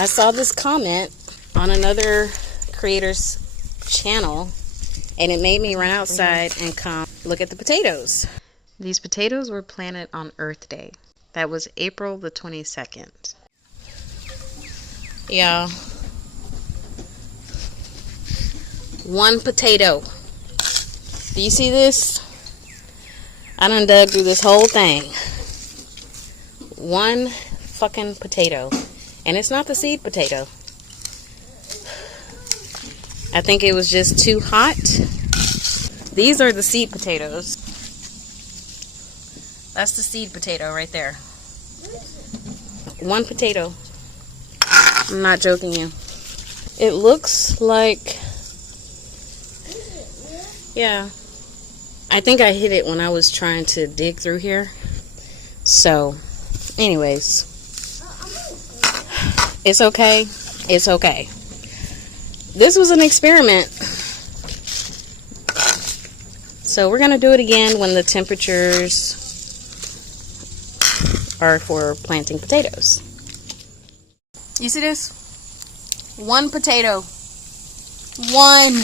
I saw this comment on another creator's channel, and it made me run outside and come look at the potatoes. These potatoes were planted on Earth Day. That was April the 22nd. Yeah. One potato. Do you see this? I done dug through this whole thing. One fucking potato. And it's not the seed potato. I think it was just too hot. These are the seed potatoes. That's the seed potato right there. One potato. I'm not joking you. It looks like... Yeah. I think I hit it when I was trying to dig through here. So, anyways. It's okay. It's okay. This was an experiment. So we're going to do it again when the temperatures are for planting potatoes. You see this? One potato. One.